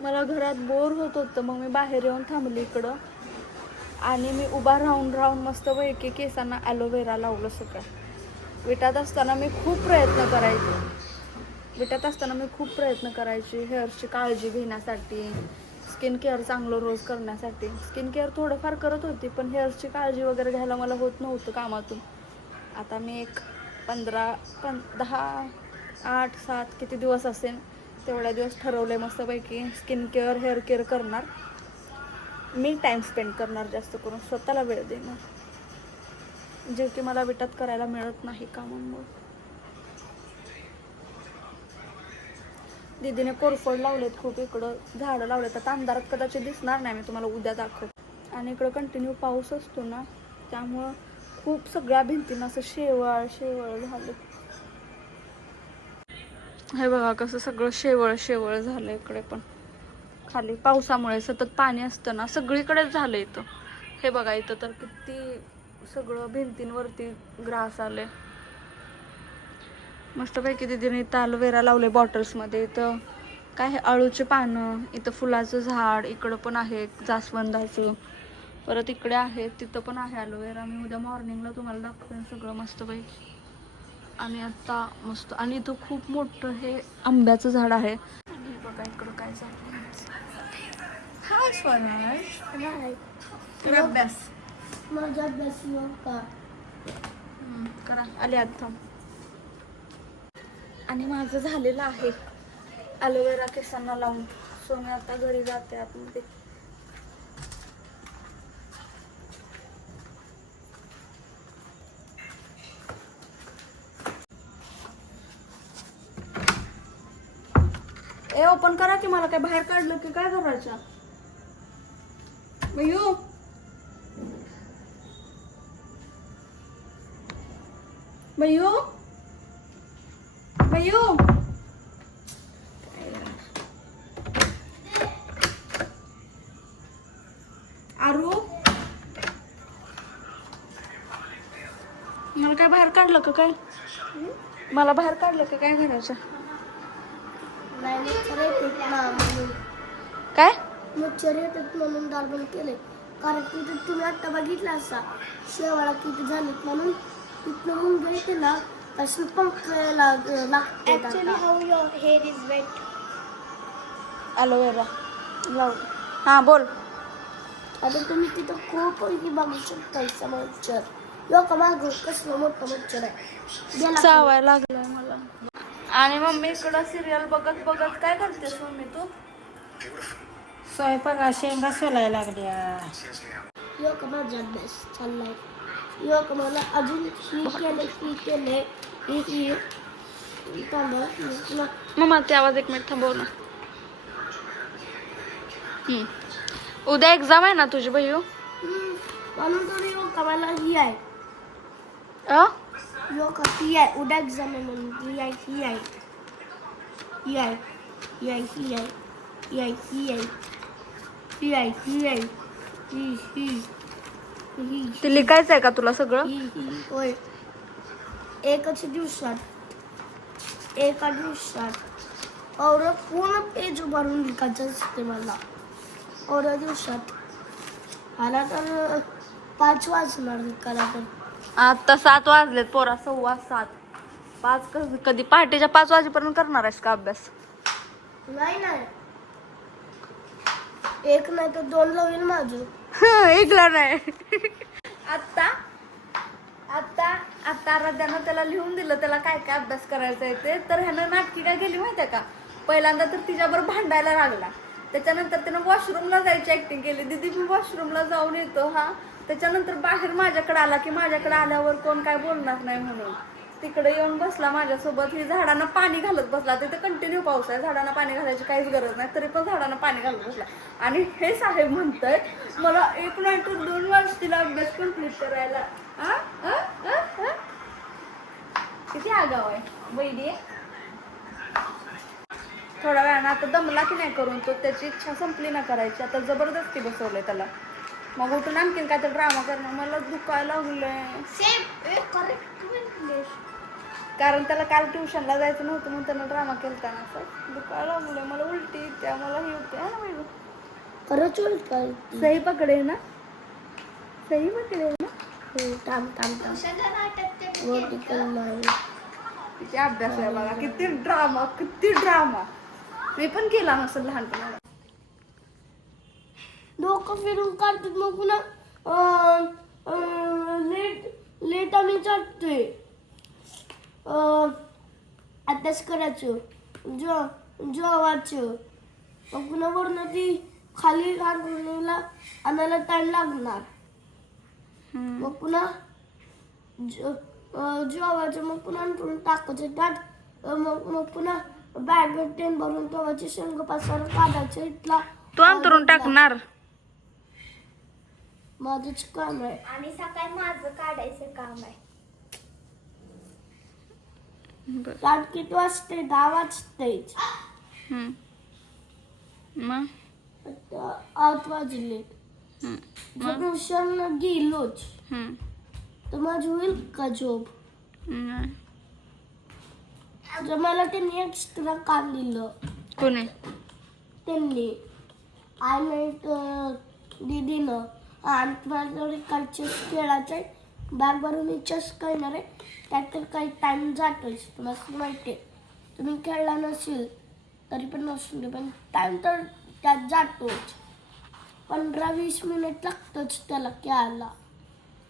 मला घरात बोर होत होतं. मग मी बाहेर येऊन थांबली इकडं. आणि मी उभा राहून राहून मस्त पैकी केसांना ॲलोवेरा लावलं सगळं. विटात असताना मी खूप प्रयत्न करायचे. विटात असताना मी खूप प्रयत्न करायचे हेअरची काळजी घेण्यासाठी स्किन केअर चांगलं रोज करण्यासाठी. स्किन केअर थोडंफार करत होती पण हेअरची काळजी वगैरे घ्यायला मला होत नव्हतं कामातून. आता मी एक पंधरा पं दहा आठ सात किती दिवस असेल तेवढ्या दिवस ठरवलं आहे मस्तपैकी. स्किन केअर हेअर केअर करणार. मी टाईम स्पेंड करणार जास्त करून. स्वतःला वेळ देणार. जे की मला विटात करायला मिळत नाही कामांमुळे. दीदीने कोरफड लावलेत खूप इकडं. झाडं लावलेत. आता अंधारात कदाचित दिसणार नाही. मी तुम्हाला उद्या दाखव आणि इकडं कंटिन्यू पाऊस असतो ना त्यामुळं खूप सगळ्या भिंतींना असं शेवाळ शेवाळ झालं. हे बघा कसं सगळं शेवळ शेवळ झालं इकडे पण. खाली पावसामुळे सतत पाणी असतं ना सगळीकडेच झालं इथं. हे बघा इथं तर किती सगळं भिंतींवरती ग्रास आले मस्तपैकी दिदीने इथं अलोवेरा लावले बॉटल्समध्ये. इथं काय आहे अळूचे पानं इथं फुलाचं झाड इकडं पण आहे जास्वंदाचं. परत इकडे आहे तिथं पण आहे अलोवेरा मी उद्या मॉर्निंगला तुम्हाला दाखवेन सगळं मस्तपैकी. आणि आता मस्त आणि इथं खूप मोठं हे आंब्याचं झाड आहे. आणि हे बघा इकडं काय झालं? अभ्यास. माझा अभ्यास का हम्म, करा. आले आता आणि माझं झालेलं आहे. अलोवेरा केसांना लावून. सो मी आता घरी जाते आतमध्ये. ए ओपन करा की मला काय बाहेर काढलं की काय करायचं? मयू. मयू. मयू. आरू. मला काय बाहेर काढलं का काय? मला बाहेर काढलं का काय करायचं? काय? मच्छर येतात म्हणून दार बंद केले कारण की ते तुम्ही आता बघितलं असा शेवाळा किती झालेत म्हणून. तिथनं येते ना असं पंख लाग लागते Actually, how your hair is wet. Aloe vera लाव. हां बोल. आता तुम्ही तिथं खूप पैकी बघू शकता मच्छर यो का मागं कसलं मोठं मच्छर आहे. गेला चावाय लागलाय मला. आणि मम्मी इकडं सिरियल बघत बघत काय करतेस मम्मी तू? स्वयंपाक शेंगा सोलायला लागल्या यो का माझा अभ्यास चाललाय. यो का मला अजून ही केले ही केले ही ही. मम्मा ते आवाज एक मिनिट थांबव ना. हम्म. उद्या एक्झाम आहे ना तुझी भैयू हम्म, म्हणून तर यो का मला ही आहे. अ? Yok hier o da egzamenim. Hier hier. Hier. Hier hier. Hier hier. Hier hier. Hi hi. ते लिखायचं आहे का तुला सगळं होय एकाच दिवसात एका दिवसात और पूर्ण पेज उभारून लिखायचं असते मला और दिवसात मला तर पाच वाजणार लिखायला तर आता सात वाजलेत पोरा सव्वा सात. पाच कधी पहाटेच्या पाच वाजेपर्यंत करणार आहेस का अभ्यास? नाही नाही. एक नाही तर दोन होईल माझं. ऐकला नाही. आता आता आता आराध्यानं त्याला लिहून दिलं त्याला काय काय अभ्यास करायचा आहे ते. तर ह्यानं नाटकी काय केली माहितीये का? पहिल्यांदा तर तिच्यावर भांडायला लागला. त्याच्यानंतर त्यानं वॉशरूमला जायची ऍक्टिंग केली. दिदी मी वॉशरूमला जाऊन येतो हा. त्याच्यानंतर बाहेर माझ्याकडे आला की माझ्याकडे आल्यावर कोण काय बोलणार नाही म्हणून. तिकडे येऊन बसला माझ्यासोबत ही झाडांना पाणी घालत बसला. तिथे कंटिन्यू पाऊस आहे. झाडांना पाणी घालायची काहीच गरज नाही तरी पण झाडांना पाणी घालत बसला. आणि हे साहेब म्हणतंय मला एक नाही तर दोन वाजतील अभ्यास कंप्लीट करायला. किती आगाव आहे. वैदी थोड्या वेळानं आता दमला की नाही करून तो त्याची इच्छा संपली ना करायची. आता जबरदस्ती बसवलंय त्याला. मग उठून आणखीन काय तर ड्रामा करणं. मला दुखायला लागलंय. सेम करेक्ट इंग्लिश कारण त्याला काल ट्युशनला जायचं नव्हतं म्हणून त्यानं ड्रामा केलता ना असं दुखायला लागलंय. मला उलटी येत्या मला हे होते. हा ना खरंच उलट सही पकडे ना. सही पकडे ना. थांब थांब थांब. नाही तिचे अभ्यास आहे बघा किती ड्रामा किती ड्रामा मी पण केला नसेल लहानपणी. डोकं फिरून काढतात मग पुन्हा लेट लेट आम्ही चढतोय अं, अभ्यास करायचं जो जेवायचं. मग पुन्हा वरनं ती खाली रांगोळीला आणायला टाइम लागणार. मग पुन्हा जेवायचं मग पुन्हा अंथरून टाकायचं. त्यात मग मग पुन्हा बॅग टेन भरून तेव्हाची शेंग पासार काढायचं इथला तू अंतरून टाकणार? माझंच काम आहे आणि सकाळी माझं काढायचं काम आहे. रात किती वाजते? दहा वाजतेच हम्म. मग? आता आठ वाजले. जर उशाला गेलोच हम्म. तर माझी होईल का जॉब नाही. जर मला त्यांनी एक्स्ट्रा काम दिलं. कोणी? त्यांनी. आय नाईट दीदीनं. आणि माझ्याकडे काही चेस खेळायचं आहे बॅग भरून मी चेस करणार आहे त्यात तर काही टाईम जातोच तुम्हाला माहिती आहे तुम्ही खेळला नसेल तरी पण नसू दे पण टाईम तर त्यात जातोच. पंधरा वीस मिनिट लागतंच त्याला खेळायला.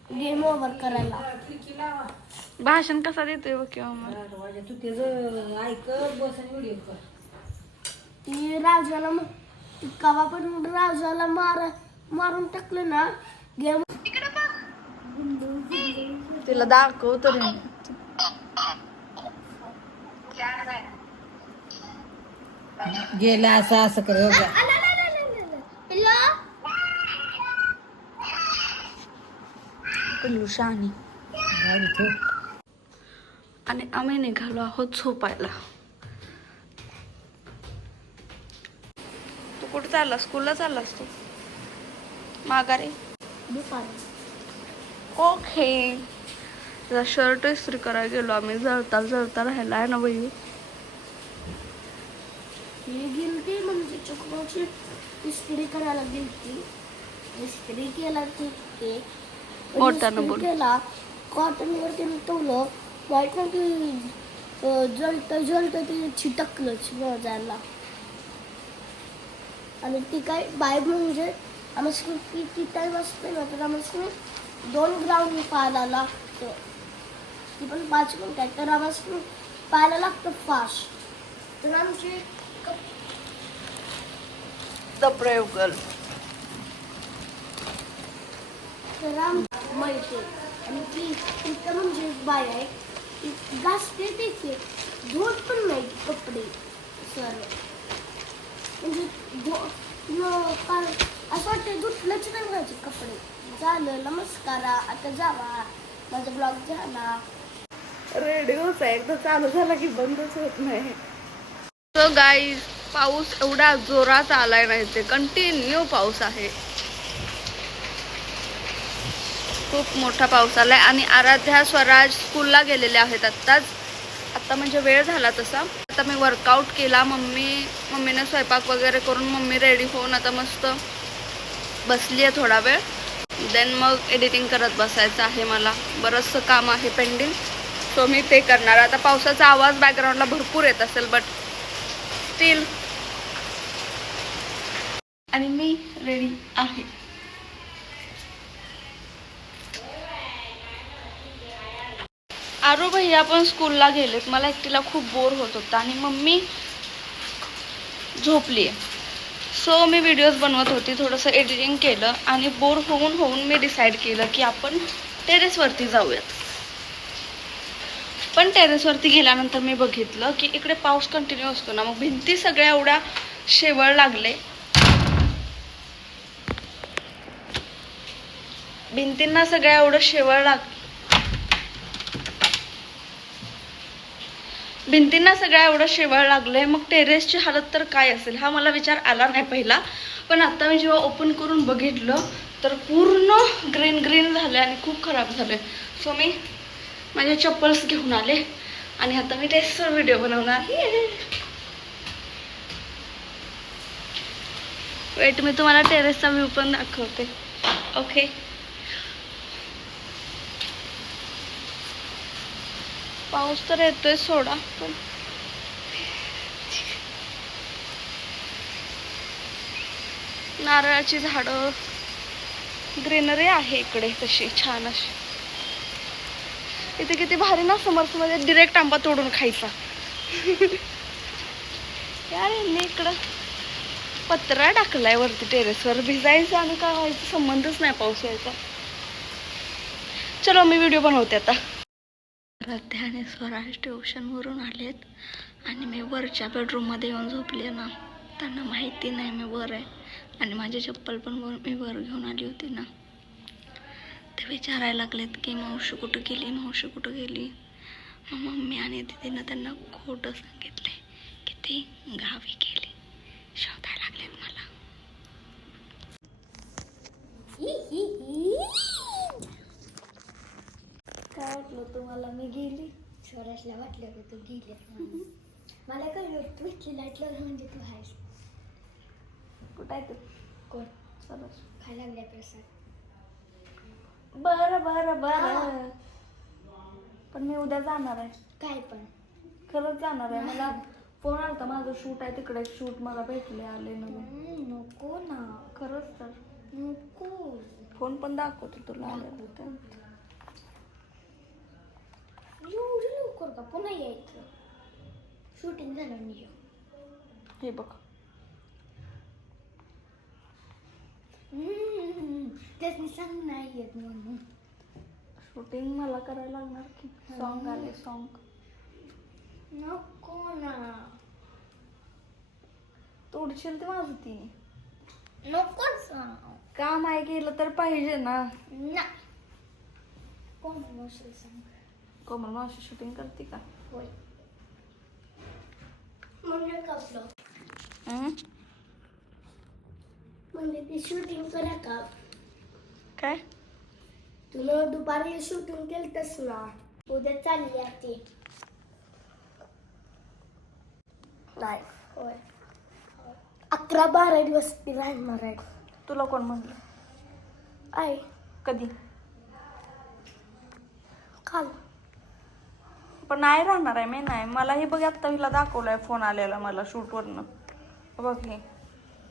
गेम ओव्हर करायला. भाषण कसा देतोय बघ किंवा मग. तू त्याचं ऐक बस आणि व्हिडिओ कर. ती राजाला मग ती कवा पण राजाला मार मारून टाकलं ना गेम तिला दाखव तरी गेला असं असं कर. पिल्लू? शहाणी. आणि आम्ही निघालो आहोत झोपायला. तू कुठे चालला स्कूलला चाललास तू? माघारी. ओके. तुझा शर्ट इस्त्री करायला गेलो आम्ही. जळता जळता राहिला आहे ना बाई ही गेलती म्हणजे चुकवाची इस्त्री करायला गेलती. इस्त्री केला ठीक आहे मोठ्यानं बोल. केला कॉटन वरती ठेवलं. वाईट ना की जळत जळत ते चिटकलंच मोजायला आणि ती काय बाय म्हणजे आम्हाला किती टाईम असते ना तर आम्हाला दोन ग्राउंड पाहायला लागतं ती पण पाच मिनिट आहे तर आम्हाला पाहायला लागतं फास्ट तर आमची द ब्रेव गर्ल तर आम माहिती. आणि ती तिथं म्हणजे बाय आहे ती घासते तिथे धुत पण नाही कपडे सर म्हणजे धु- असं वाटतं धुतलंच नाही माझे कपडे. झालं नमस्कार आता जावा. माझा ब्लॉग झाला. रेडिओच एकदा चालू झाला की बंदच होत नाही. तो गाई पाऊस एवढा जोरात आलाय नाही ते कंटिन्यू पाऊस आहे. खूप मोठा पाऊस आलाय आणि आराध्या स्वराज स्कूलला गेलेले आहेत आत्ताच. आता म्हणजे वेळ झाला तसा. आता मी वर्कआउट केला. मम्मी मम्मीने स्वयंपाक वगैरे करून मम्मी रेडी होऊन आता मस्त बसली आहे थोडा वेळ. देन मग एडिटिंग करत बसायचं आहे मला. बरंचसं काम आहे पेंडिंग सो मी ते करणार. आता पावसाचा आवाज बॅकग्राऊंडला भरपूर येत असेल बट स्टील आणि मी रेडी आहे. आरो भैया पण स्कूलला गेलेत. मला एकटीला खूप बोर होत होता आणि मम्मी झोपली आहे सो मी व्हिडिओज बनवत होती थोडंसं एडिटिंग केलं आणि बोर होऊन होऊन मी डिसाईड केलं की आपण टेरेसवरती जाऊयात. पण टेरेसवरती गेल्यानंतर मी बघितलं की इकडे पाऊस कंटिन्यू असतो ना मग भिंती सगळ्या एवढ्या शेवळ लागले. भिंतींना सगळ्या एवढं शेवळ लाग भिंतींना सगळ्या एवढं शेवाळ लागलंय. मग टेरेसची हालत तर काय असेल? हा मला विचार आला नाही पहिला. पण आता मी जेव्हा ओपन करून बघितलं तर पूर्ण ग्रीन ग्रीन झालं आणि खूप खराब झालं सो मी माझ्या चप्पल्स घेऊन आले आणि आता मी टेस्टर व्हिडिओ बनवणार. वेट मी तुम्हाला टेरेसचा व्ह्यू पण दाखवते. ओके पाऊस तर येतोय सोडा पण नारळाची झाडं ग्रीनरी आहे इकडे तशी छान अशी. इथे किती भारी ना समर्थमध्ये डिरेक्ट आंबा तोडून खायचा. यार यांनी इकडं पत्रा टाकलाय वरती टेरेसवर भिजायचं आणि काय व्हायचं संबंधच नाही पाऊस यायचा. चलो मी व्हिडिओ बनवते आता. राधे आणि स्वराज ट्युशनवरून आलेत आणि मी वरच्या बेडरूममध्ये येऊन झोपले ना त्यांना माहिती नाही मी वर आहे. आणि माझी चप्पल पण वर मी वर घेऊन आली होती ना. ते विचारायला लागलेत की मावशी कुठं गेली मावशी कुठं गेली? मग मम्मी आणि दिदीनं त्यांना खोटं सांगितले की ती गावी गेली. शोधायला लागलेत मला. काय वाटलं तुम्हाला? मी गेली. स्वराजला वाटलं की तू गेली. मला कळलं तू इथली लाइट म्हणजे तू आहेस. कुठं आहे तू? कोण? चला खायला लागल्या प्रसाद. बरं बरं बरं. पण मी उद्या जाणार आहे. काय पण? खरंच जाणार आहे. मला फोन आला माझं शूट आहे तिकडे. शूट मला भेटले आले नवीन नको ना. खरंच तर. नको. फोन पण दाखवतो तुला. आल्यानंतर एवढं लवकर का? पुन्हा यायचं. शूटिंग झालं मी हे बघ. त्याच सांग नाही येत म्हणून. शूटिंग मला करायला लागणार की सॉन्ग आले सॉन्ग नको ना. तोडशील ते माझं तिने नकोच काम आहे केलं तर पाहिजे ना. ना कोण सांग? कोमल मावशी शूटिंग करते का? होय. म्हणजे कापलं. हं? म्हणजे ती शूटिंग करा का? काय? तुला दुपारी शूटिंग केलंस ना उद्या चालली आहे ती. नाही. होय. अकरा बारा दिवस ती राहणार आहे. तुला कोण म्हणलं? आहे कधी? काल. पण नाही राहणार आहे मी नाही. मला हे बघ आत्ता हिला दाखवलाय फोन आलेला मला शूटवरनं. बघ हे.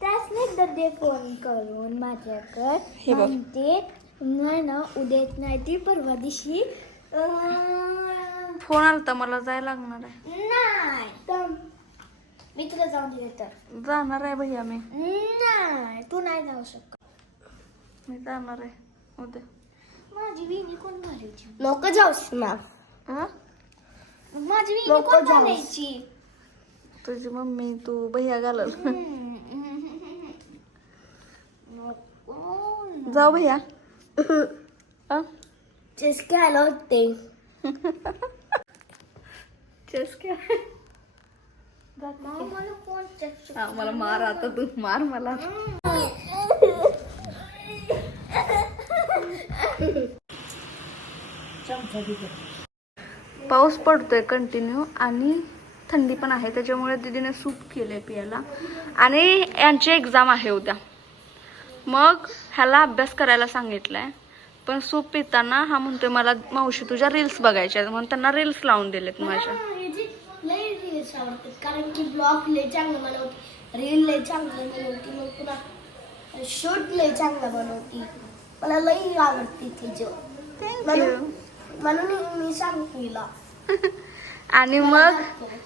नाही एकदा दे फोन करून माझ्याकडे. हे बघ. नाही ना उद्या येत नाही ती परवा दिवशी अं, फोन आलता मला जायला लागणार आहे. नाही. तर मी तुला जाऊन दिले तर. जाणार आहे भैया मी. नाही तू नाही जाऊ शकत. मी जाणार आहे. उद्या. माझी विणी कोण घालायची नको जाऊस ना. हा? माझी नको कोण. घालायची तुझी मम्मी तू भैया घालल. नको. जाऊ भैया. हा? चेस खेळायला होते चेस काय मला कोण चेस हा मला मार आता तू मार मला. चमचा पाऊस पडतोय कंटिन्यू आणि थंडी पण आहे त्याच्यामुळे दीदीने सूप केलंय पियाला आणि यांची एक्झाम आहे उद्या. मग ह्याला अभ्यास करायला सांगितलाय पण सूप पिताना हा म्हणतोय मला मावशी तुझ्या रील्स बघायच्या म्हणून त्यांना रील्स लावून दिलेत माझ्या. लय रील्स आवडतात कारण की ब्लॉग लय चांगलं बनवते रील लय चांगलं बनवती मग पुन्हा शूट लय चांगलं बनवती. मला लई आवडते तिचं म्हणून मी सांगते तिला आणि मग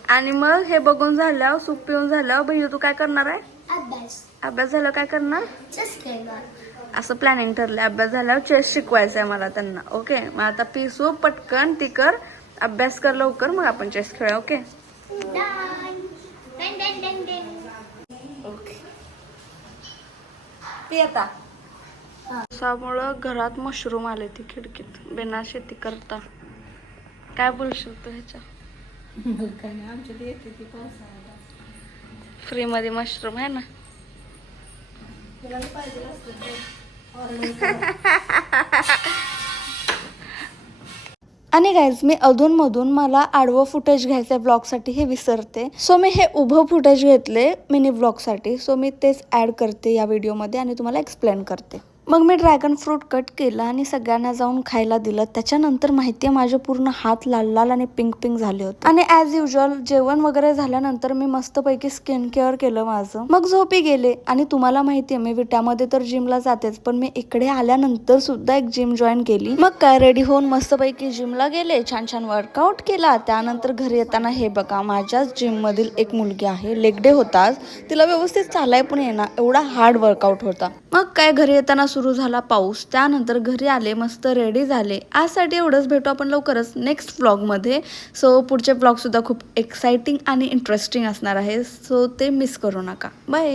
आणि मग हे बघून झाल्यावर सूप पिऊन झाल्यावर भैया तू काय करणार आहे? अभ्यास. अभ्यास झाल्यावर काय करणार? असं प्लॅनिंग ठरलंय. अभ्यास झाल्यावर चेस शिकवायचं आहे मला त्यांना ओके मग आता पी सूप पटकन ती कर. अभ्यास कर लवकर मग आपण चेस खेळूया ओके. ओके ती आता. पावसामुळं घरात मशरूम आले ती खिडकीत. बिना शेती करता. काय बोलशील तू ह्याच्या काय नाही आमच्या ते येते ती पावसाळ्याला फ्री मध्ये मशरूम आहे ना? तुला पाहिजे असलं तर order करा. आणि गाईज मी अधूनमधून मला आडवं फुटेज घ्यायचं ब्लॉगसाठी हे विसरते. सो मी हे उभं फुटेज घेतले मिनी ब्लॉगसाठी सो मी तेच ॲड करते या व्हिडिओमध्ये आणि तुम्हाला एक्सप्लेन करते. मग मी ड्रॅगन फ्रूट कट केलं आणि सगळ्यांना जाऊन खायला दिलं. त्याच्यानंतर माहिती आहे माझे पूर्ण हात लाल लाल आणि पिंक पिंक झाले होते. आणि ॲज युजल जेवण वगैरे झाल्यानंतर मी मस्तपैकी स्किन केअर केलं माझं. मग झोपी गेले. आणि तुम्हाला माहिती आहे मी विट्यामध्ये तर जिमला जातेच पण मी इकडे आल्यानंतर सुद्धा एक जिम जॉईन केली. मग काय रेडी होऊन मस्तपैकी जिमला गेले. छान छान वर्कआउट केला. त्यानंतर घरी येताना हे बघा माझ्याच जिम मधील एक मुलगी आहे. लेगडे होताच तिला व्यवस्थित चालाय पण येणार एवढा हार्ड वर्कआउट होता. मग काय घरी येताना सुरू झाला पाऊस. त्यानंतर घरी आले मस्त रेडी झाले. आजसाठी एवढंच. भेटू आपण लवकरच नेक्स्ट व्लॉगमध्ये सो पुढचे ब्लॉगसुद्धा खूप एक्साइटिंग आणि इंटरेस्टिंग असणार आहे. सो ते मिस करू नका. बाय